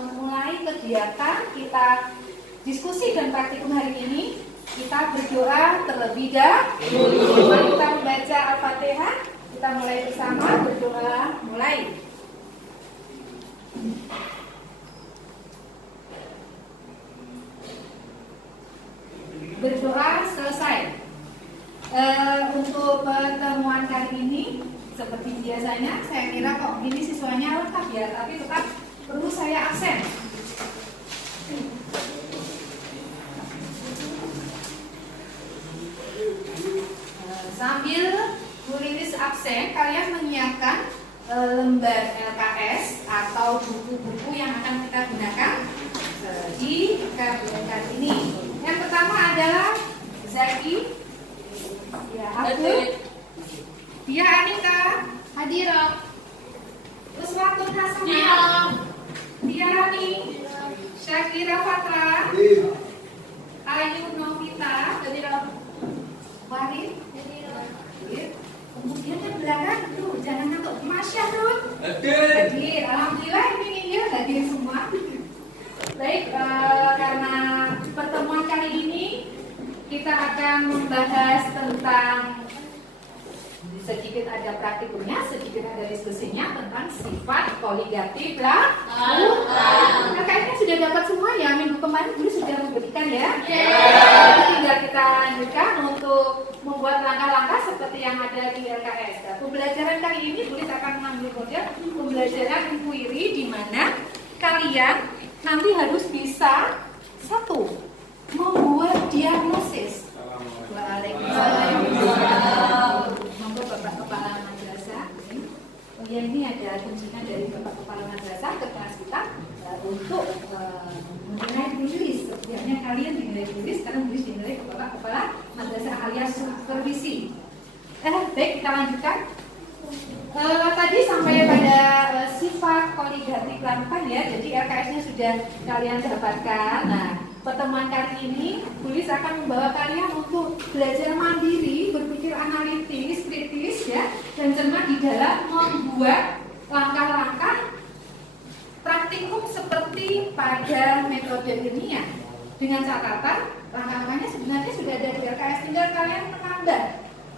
mulai kegiatan kita diskusi dan praktikum hari ini, kita berdoa terlebih dahulu. Mari kita membaca Al-Fatihah. Kita mulai bersama berdoa. Mulai. Berdoa selesai. Untuk pertemuan kali ini, seperti biasanya, saya kira kok ini siswanya lengkap ya, tapi tetap perlu saya absen. Sambil Bu Lilis absen, kalian menyiapkan lembar LKS atau buku-buku yang akan kita gunakan di KBM kali ini. Yang pertama adalah Zaki, ya Abdul, dia Anika, Hadira, Uswatun Hasanah, dia Rani, Syakira Fatra, Ayu Novita, Warid, kemudian yang belakang itu jangan ngantuk, Masya Rud, hadir, alhamdulillah ini ya hadir semua. Baik, karena pertemuan kali ini kita akan membahas tentang sedikit ada praktikumnya, sedikit ada diskusinya tentang sifat koligatif lautan. Kayaknya sudah dapat semua ya, minggu kemarin dulu sudah memberikan ya. Tinggal kita lanjutkan untuk membuat langkah-langkah seperti yang ada di LKS. Nah, pembelajaran kali ini Bulis akan mengambil model pembelajaran inquiry di mana kalian nanti harus bisa satu, membuat diagnosis. Waalaikumsalam. Monggo Bapak Kepala Madrasah. Oh ya, ini ada kuncinya dari Bapak Kepala Madrasah ke kelas kita untuk menilai tulis. Sebenarnya kalian dinilai tulis, sekarang tulis dinilai ke Bapak Kepala Madrasah alias supervisi. Baik, kita lanjutkan. Tadi sampai pada sifat koligatif lautan ya, jadi LKS-nya sudah kalian dapatkan. Nah, pertemuan kali ini Bulis akan membawa kalian untuk belajar mandiri, berpikir analitis, kritis ya, dan cermat di dalam membuat langkah-langkah praktikum seperti pada metode ini ya. Dengan catatan langkah-langkahnya sebenarnya sudah ada di LKS, tinggal kalian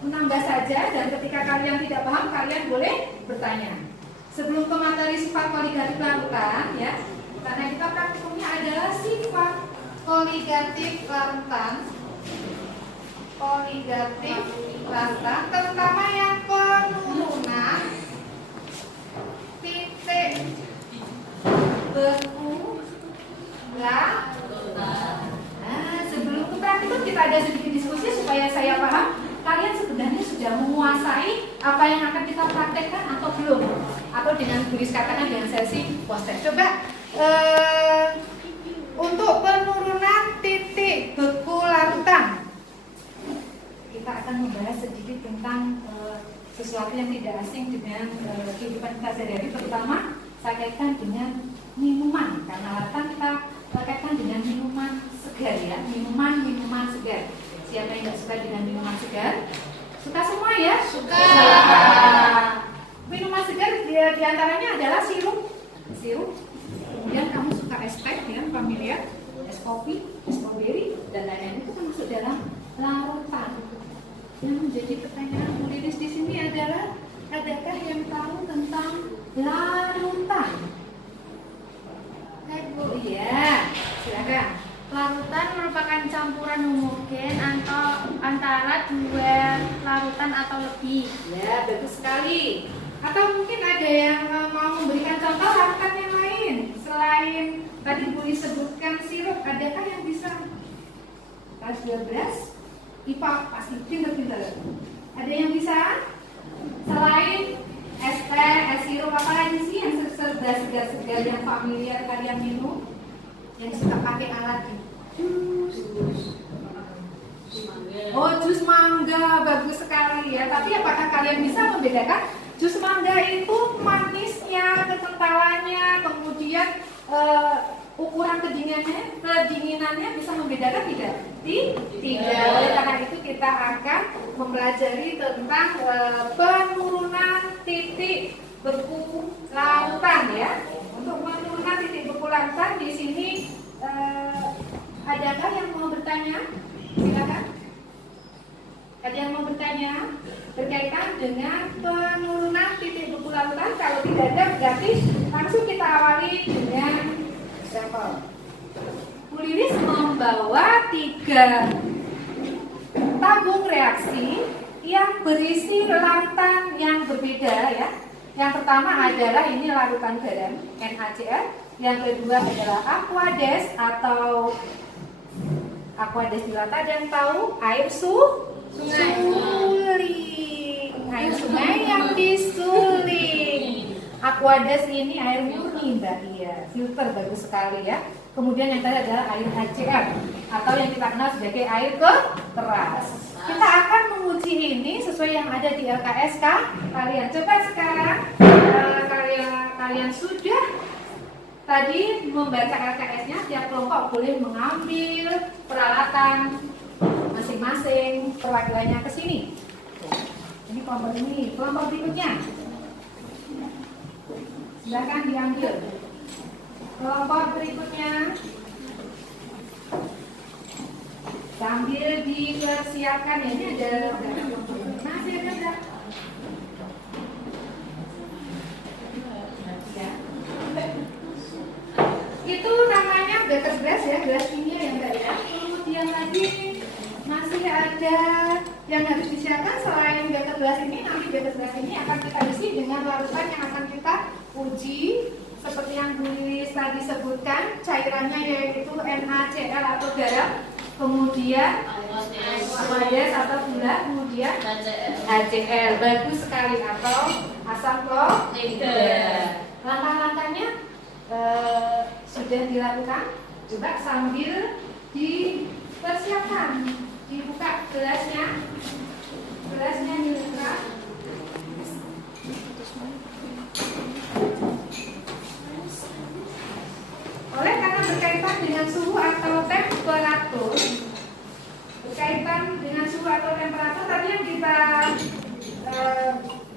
menambah saja, dan ketika kalian tidak paham kalian boleh bertanya. Sebelum ke materi sifat koligatif lautan ya, karena kita praktikumnya adalah sifat koligatif lautan, terutama yang penurunan titik beku lautan. Nah, sebelum ke praktikum kita ada sedikit diskusi supaya saya paham kalian sebenarnya sudah menguasai apa yang akan kita praktekkan atau belum, atau dengan Bulis katakan dengan sesi poster. Coba untuk penurunan titik beku lautan kita akan membahas sedikit tentang sesuatu yang tidak asing dengan kehidupan kita sehari-hari, terutama saya kaitkan dengan minuman, karena lautan kita kaitkan dengan minuman segar ya, minuman segar. Siapa yang tidak suka dengan minuman segar? Suka semua ya? Suka. Minuman segar diantaranya adalah sirup. Kemudian kamu suka es teh ya, familiar, es kopi, es strawberry, dan lain-lain itu termasuk dalam larutan. Yang menjadi pertanyaan Bu Lilis di sini adalah, adakah yang tahu tentang larutan? Bu, iya, silakan. Larutan merupakan campuran homogen atau antara dua larutan atau lebih. Ya, bagus sekali. Atau mungkin ada yang mau memberikan contoh larutan yang lain selain tadi Bu sebutkan sirup, adakah yang bisa? Kelas 12 IPA pasti pintar-pintar. Ada yang bisa? Selain es teh, es sirup, apa lagi sih yang serba segar-segar yang familiar kalian minum? Yang suka pakai alat jus. Oh, jus mangga, bagus sekali ya. Tapi apakah kalian bisa membedakan jus mangga itu manisnya, kekentalannya, kemudian ukuran kedinginannya bisa membedakan tidak? Tidak. Oleh karena itu kita akan mempelajari tentang penurunan titik beku lautan ya. Untuk penurunan titik beku lautan berarti langsung kita awali dengan sampel. Bu Lilis membawa 3 tabung reaksi yang berisi larutan yang berbeda ya. Yang pertama adalah ini larutan garam NaCl, yang kedua adalah aquades atau aqua destilata, dan tahu air suling, air sungai yang disuling. Aquades ini air murni Mbak, iya, filter bagus sekali ya. Kemudian yang tadi adalah air HCl atau yang kita kenal sebagai air keras. Kita akan menguji ini sesuai yang ada di LKS kalian. Coba sekarang kalian sudah tadi membaca LKS-nya, tiap kelompok boleh mengambil peralatan masing-masing, perwakilannya ke sini. Ini kelompok ini, kelompok berikutnya. Silakan diambil. Kelompok berikutnya. Sambil dipersiapkan ya, ini ada masih ada. Ya. Itu namanya better glass ya, gelas kimia yang enggak ya. Kemudian lagi masih ada yang harus disiapkan selain better glass ini. Nanti better glass ini akan kita isi dengan larutan yang akan kita uji seperti yang Bu Lilis tadi sebutkan, cairannya yaitu NaCl atau garam, kemudian aquades atau gula, kemudian HCl, bagus sekali, atau asam klorida. Langkah-langkahnya sudah dilakukan. Coba sambil dipersiapkan, dibuka gelasnya dibuka. Oleh karena berkaitan dengan suhu atau temperatur, tadi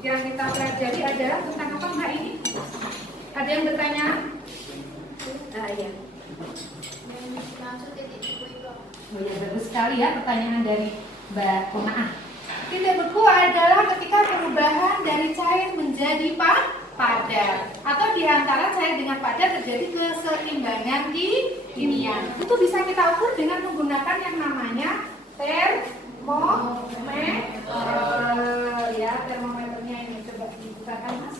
yang kita pelajari adalah tentang apa Mbak ini? Ada yang bertanya? Iya. Oh ya, bagus sekali ya pertanyaan dari Mbak Kumaah. Titik beku adalah ketika perubahan dari cair menjadi padat, atau di antara cair dengan padat terjadi keseimbangan kimia. Itu bisa kita ukur dengan menggunakan yang namanya termometer. Ya, termometernya ini coba dibukakan Mas.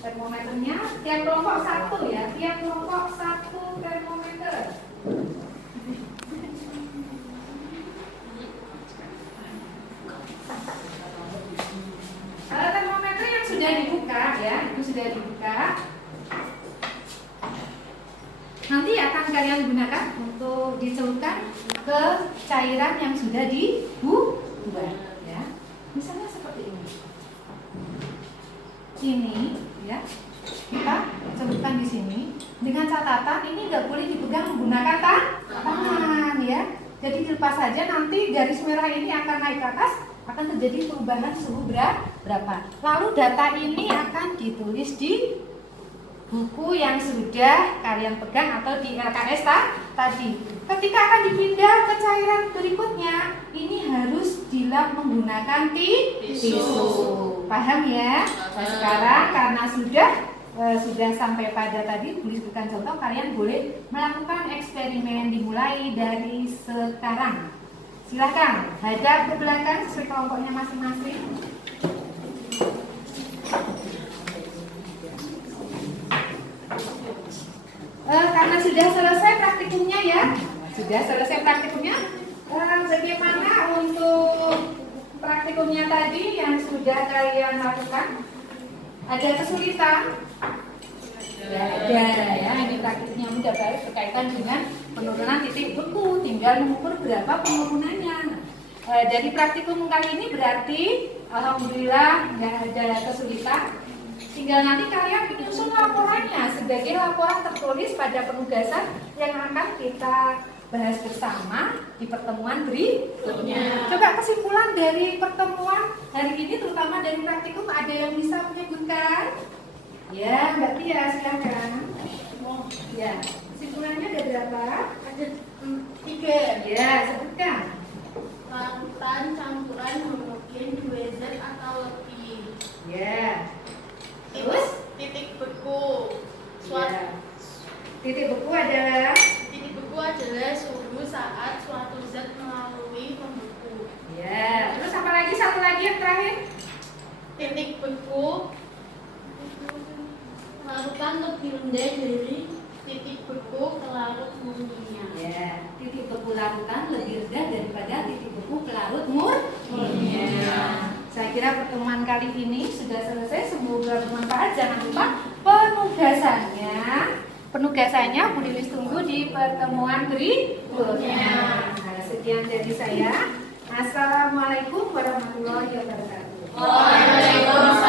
Termometernya tiap kelompok 1 ya, tiap kelompok 1 termometer. Termometer yang sudah dibuka ya, itu sudah dibuka. Nanti akan kalian gunakan untuk dicelupkan ke cairan yang sudah dibuat ya. Misalnya seperti ini. Ini ya, kita celupkan di sini dengan catatan ini nggak boleh dipegang menggunakan tangan ya. Jadi dilepas saja, nanti garis merah ini akan naik ke atas, akan terjadi perubahan suhu berapa. Lalu data ini akan ditulis di buku yang sudah kalian pegang atau di LKS tadi. Ketika akan dipindah ke cairan berikutnya, ini harus dilap menggunakan tisu. Paham ya? Nah, sekarang karena sudah sampai pada tadi bukan contoh, kalian boleh melakukan eksperimen dimulai dari sekarang. Silakan hadap ke belakang sesuai kelompoknya masing-masing. Karena sudah selesai praktikumnya ya, bagaimana untuk praktikumnya tadi yang sudah kalian lakukan? Ada kesulitan? Ya, ada ya. Ini praktiknya mudah baik berkaitan dengan penurunan titik beku, tinggal mengukur berapa penurunannya. Dari praktikum kali ini berarti alhamdulillah nggak ada kesulitan. Tinggal nanti kalian menyusun laporannya sebagai laporan tertulis pada penugasan yang akan kita bahas bersama di pertemuan berikutnya. Coba kesimpulan dari pertemuan hari ini, terutama dari praktikum, ada yang bisa menyebutkan? Ya, Mbak Tia, silakan. Ya, kesimpulannya ada berapa? Ada 3. Ya, sebutkan. Larutan campuran homogen 2 zat atau lebih. Ya. Terus? Titik beku. Ya. Titik beku adalah Titik beku adalah suhu saat suatu zat melalui membeku. ya. Terus apa lagi? Satu lagi yang terakhir. Titik beku larutan lebih rendah dari titik beku pelarut murninya. Ya, titik beku larutan lebih rendah daripada titik beku pelarut murninya. Saya kira pertemuan kali ini sudah selesai. Semoga bermanfaat. Jangan lupa penugasannya. Penugasannya Bu Lilis tunggu di pertemuan berikutnya. Nah, sekian dari saya. Assalamualaikum warahmatullahi wabarakatuh. Waalaikumsalam.